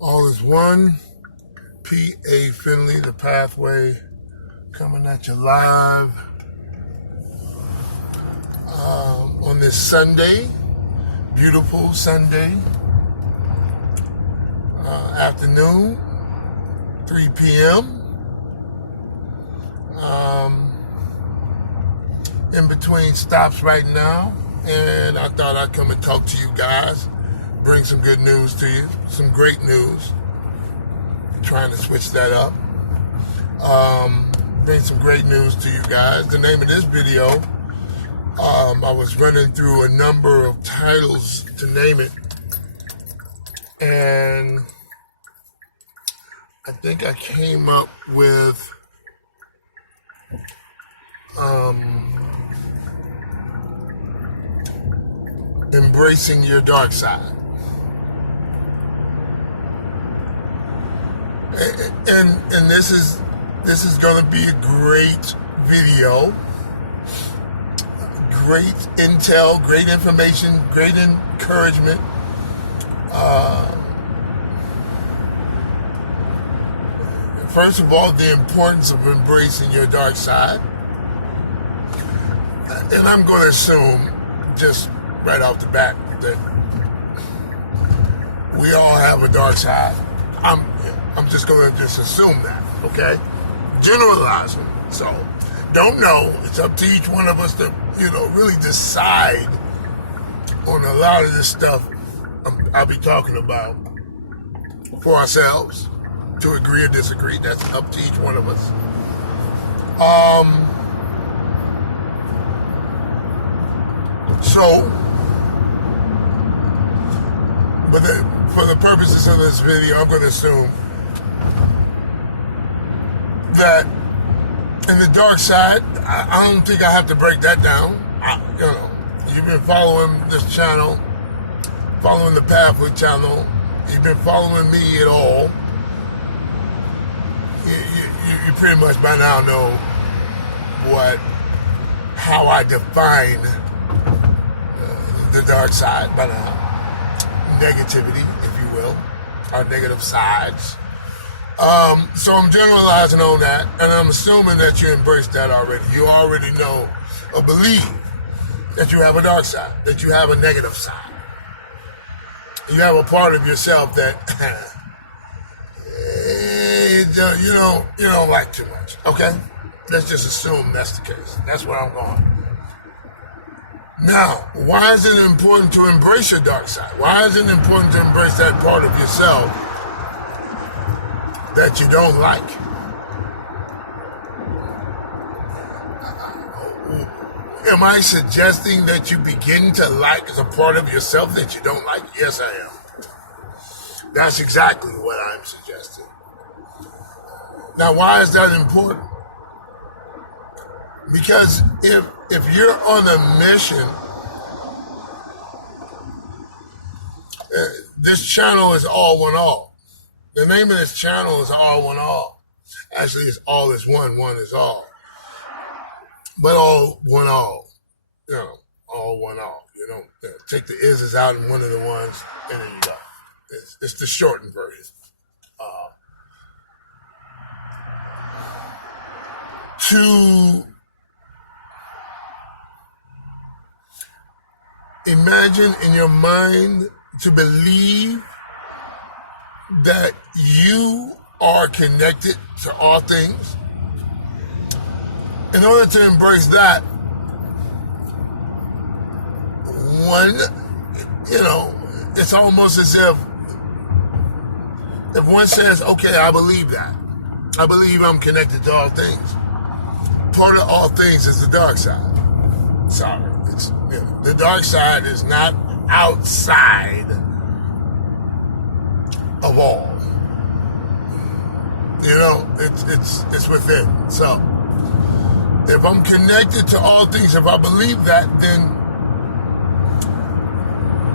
All is one. P.A. Finley, thePafWay, coming at you live on this Sunday, beautiful Sunday afternoon, 3 p.m. In between stops right now, and I thought I'd come and talk to you guys, bring some good news to you, some great news. Trying to switch that up. Bring some great news to you guys. The name of this video, I was running through a number of titles to name it, and I think I came up with embracing your dark side. And this is going to be a great video, great intel, great information, great encouragement. First of all, the importance of embracing your dark side. And I'm going to assume, just right off the bat, that we all have a dark side. I'm just going to assume that, okay? Generalizing. So, don't know. It's up to each one of us to, really decide on a lot of this stuff I'll be talking about for ourselves, to agree or disagree. That's up to each one of us. For the purposes of this video, I'm going to assume that in the dark side, I don't think I have to break that down. You've been following this channel, following the thePafWay channel. You've been following me at all. You pretty much by now know how I define the dark side by now. Negativity, if you will, our negative sides. So I'm generalizing on that, and I'm assuming that you embrace that already. You already know or believe that you have a dark side, that you have a negative side. You have a part of yourself that you don't like too much. Okay? Let's just assume that's the case. That's where I'm going. Now, why is it important to embrace your dark side? Why is it important to embrace that part of yourself that you don't like? Am I suggesting that you begin to like a part of yourself that you don't like? Yes, I am. That's exactly what I'm suggesting. Now, why is that important? Because if you're on a mission, this channel is All1llA. The name of this channel is All1llA. Actually, it's all is one is all. But All1llA, All1llA. Take the is's out in one of the ones, and then you go. It's the shortened version. To imagine in your mind, to believe that you are connected to all things. In order to embrace that, it's almost as if one says, okay, I believe that. I believe I'm connected to all things. Part of all things is the dark side. Sorry. The dark side is not outside of all. It's within. So, if I'm connected to all things, if I believe that, then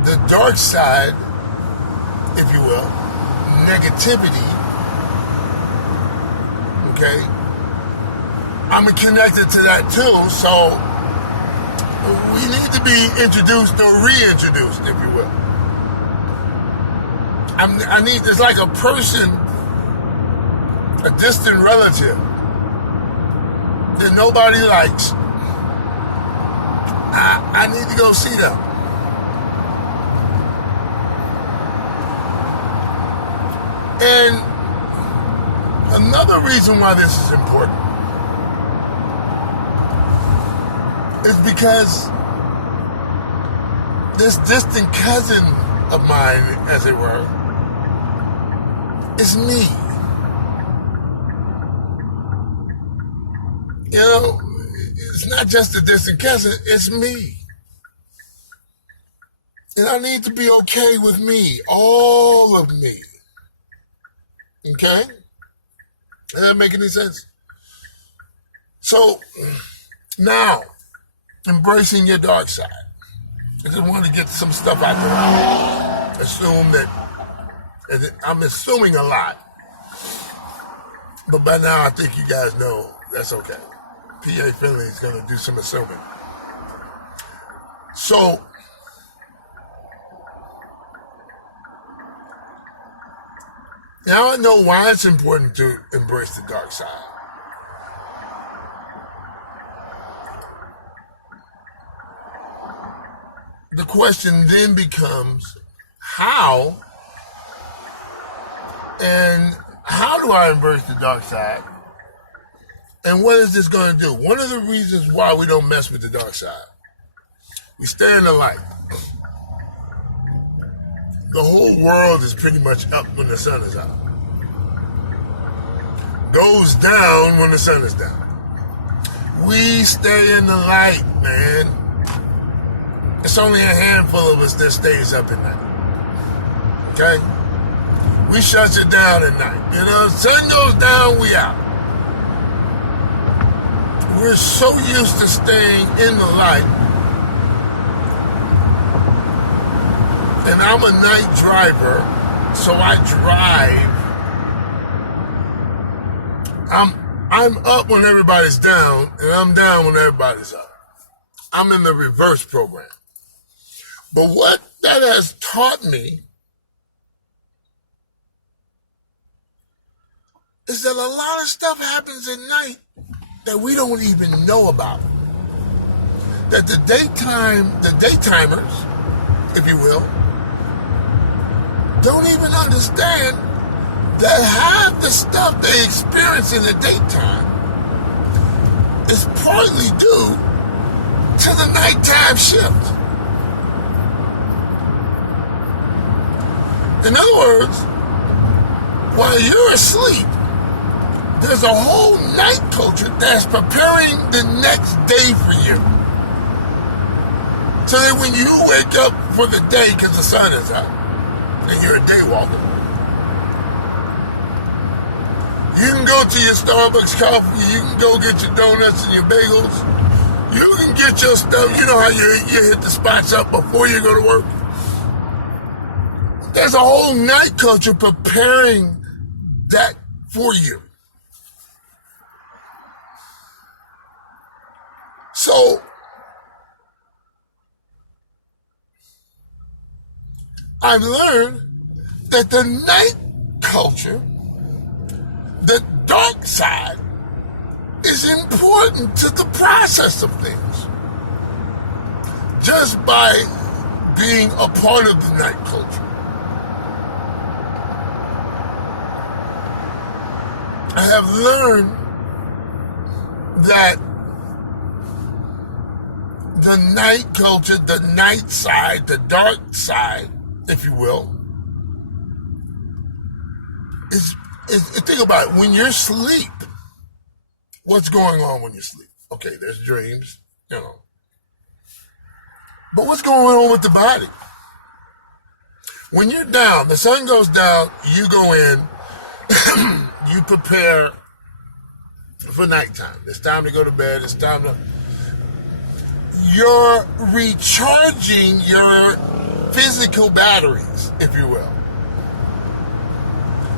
the dark side, if you will, negativity, okay, I'm connected to that too, so we need to be introduced or reintroduced, if you will. I need, it's like a person, a distant relative that nobody likes. I need to go see them. And another reason why this is important is because this distant cousin of mine, as it were, is me. You know, it's not just a distant cousin, it's me. And I need to be okay with me, all of me. Okay? Does that make any sense? So, now, embracing your dark side. I just want to get some stuff out there. Assume that, I'm assuming a lot. But by now, I think you guys know that's okay. PA Finley is going to do some assuming. So, now I know why it's important to embrace the dark side. The question then becomes, how do I embrace the dark side? And what is this going to do? One of the reasons why we don't mess with the dark side, we stay in the light. The whole world is pretty much up when the sun is out. Goes down when the sun is down. We stay in the light, man. It's only a handful of us that stays up at night. Okay? We shut it down at night. You know, sun goes down, we out. We're so used to staying in the light. And I'm a night driver, so I drive. I'm up when everybody's down, and I'm down when everybody's up. I'm in the reverse program. But what that has taught me is that a lot of stuff happens at night that we don't even know about. That the daytimers, if you will, don't even understand that half the stuff they experience in the daytime is partly due to the nighttime shift. In other words, while you're asleep, there's a whole night culture that's preparing the next day for you. So that when you wake up for the day because the sun is out, and you're a day walker, you can go to your Starbucks coffee, you can go get your donuts and your bagels, you can get your stuff, you know how you hit the spots up before you go to work? There's a whole night culture preparing that for you. So, I've learned that the night culture, the dark side, is important to the process of things. Just by being a part of the night culture. I have learned that the night culture, the night side, the dark side, if you will, is think about it. When you're asleep, what's going on when you sleep? Okay, there's dreams, you know. But what's going on with the body? When you're down, the sun goes down, you go in, you prepare for nighttime. It's time to go to bed. It's time to... You're recharging your physical batteries, if you will.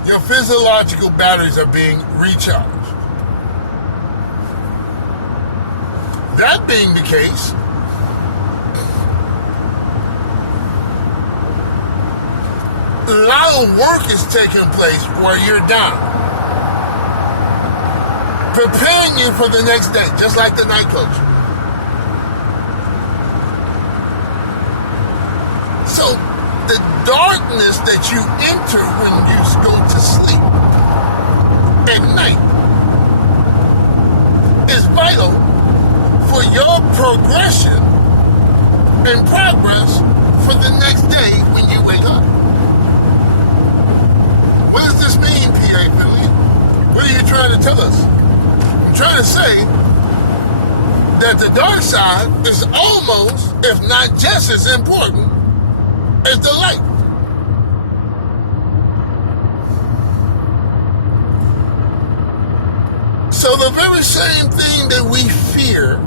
Your physiological batteries are being recharged. That being the case, a lot of work is taking place where you're down, preparing you for the next day, just like the night coach. So the darkness that you enter when you go to sleep at night is vital for your progression and progress for the next day when you wake up. What does this mean, P.A. Finley? What are you trying to tell us? I'm trying to say that the dark side is almost, if not just as important as the light. So the very same thing that we fear,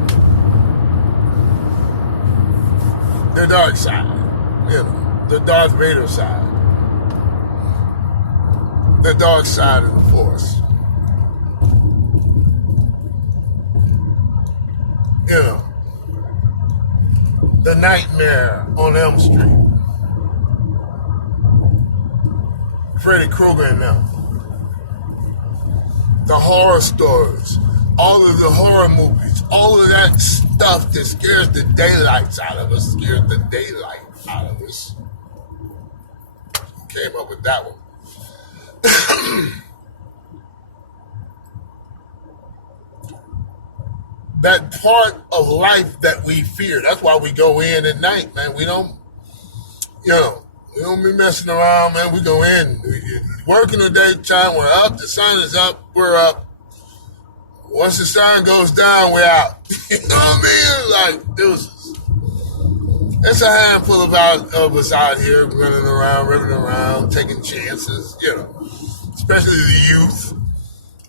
the dark side, the Darth Vader side, the dark side of the Force, the Nightmare on Elm Street, Freddy Krueger and them, the horror stories, all of the horror movies, all of that stuff that scares the daylights out of us, Came up with that one. That part of life that we fear. That's why we go in at night, man. We don't be messing around, man. We go in. Working the daytime, we're up. The sun is up, we're up. Once the sun goes down, we're out. You know what I mean? Like, deuces. It's a handful of us out here running around, taking chances, especially the youth,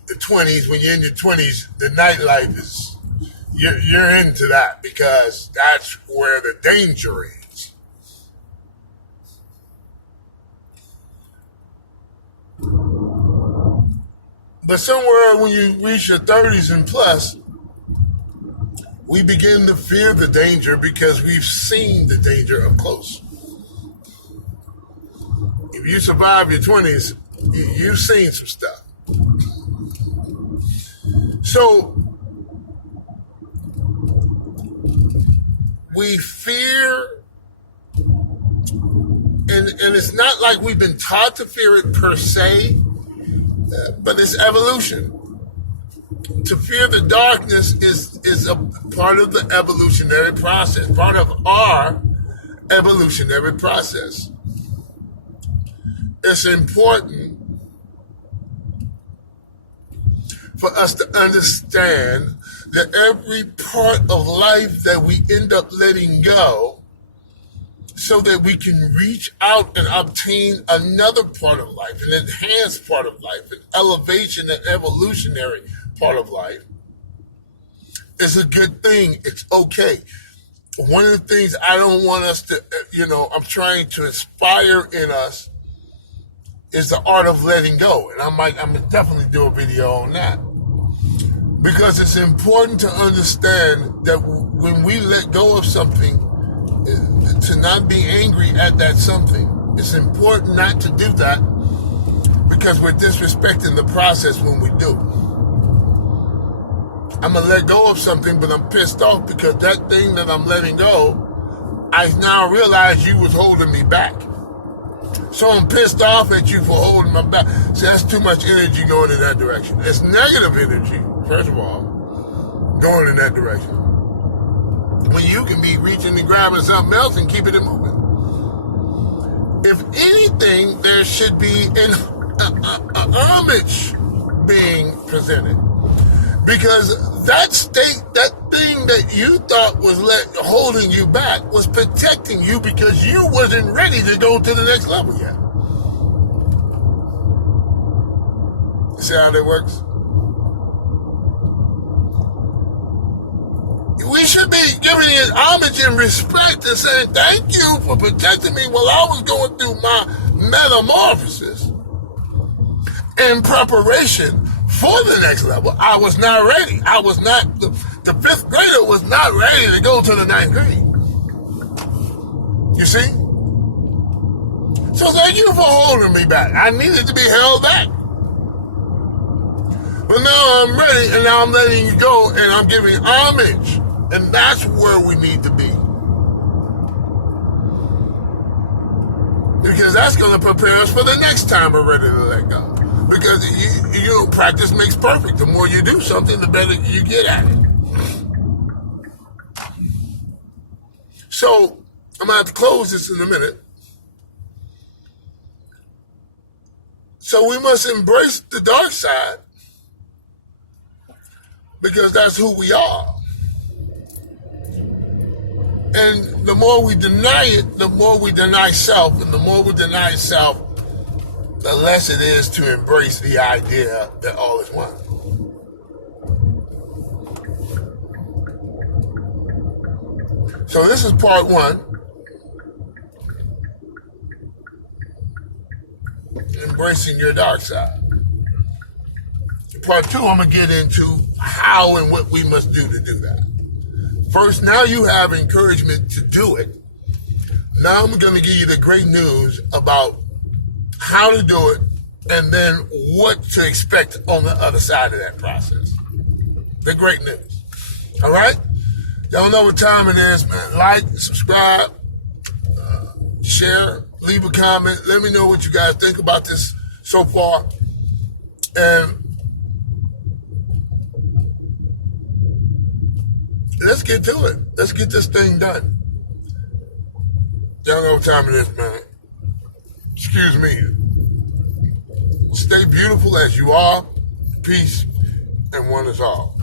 the 20s. When you're in your 20s, the nightlife is, you're into that because that's where the danger is. But somewhere when you reach your 30s and plus, we begin to fear the danger because we've seen the danger up close. If you survive your 20s, you've seen some stuff. So we fear, and it's not like we've been taught to fear it per se, but it's evolution. To fear the darkness is a part of the evolutionary process, part of our evolutionary process. It's important for us to understand that every part of life that we end up letting go so that we can reach out and obtain another part of life, an enhanced part of life, an elevation and evolutionary part of life, is a good thing. It's okay. One of the things I don't want us to, I'm trying to inspire in us is the art of letting go. And I'm gonna definitely do a video on that. Because it's important to understand that when we let go of something, to not be angry at that something. It's important not to do that because we're disrespecting the process when we do. I'm going to let go of something, but I'm pissed off because that thing that I'm letting go, I now realize you was holding me back. So I'm pissed off at you for holding my back. See, that's too much energy going in that direction. It's negative energy, first of all, going in that direction. When you can be reaching and grabbing something else and keeping it moving. If anything, there should be an homage being presented. Because that state, that thing that you thought was holding you back was protecting you because you wasn't ready to go to the next level yet. You see how that works? We should be giving it homage and respect and saying thank you for protecting me while I was going through my metamorphosis in preparation for the next level. I was not ready. I was not, the fifth grader was not ready to go to the ninth grade. You see? So thank you for holding me back. I needed to be held back. But now I'm ready, and now I'm letting you go, and I'm giving homage. And that's where we need to be. Because that's going to prepare us for the next time we're ready to let go. Because, practice makes perfect. The more you do something, the better you get at it. So, I'm going to have to close this in a minute. So we must embrace the dark side because that's who we are. And the more we deny it, the more we deny self. And the more we deny self, the less it is to embrace the idea that all is one. So this is part one. Embracing your dark side. Part two, I'm going to get into how and what we must do to do that. First, now you have encouragement to do it. Now I'm going to give you the great news about how to do it and then what to expect on the other side of that process. The great news. All right? Y'all know what time it is, man. Like, subscribe, share, leave a comment. Let me know what you guys think about this so far. And let's get to it. Let's get this thing done. Y'all know what time it is, man. Excuse me. Stay beautiful as you are. Peace and one is all.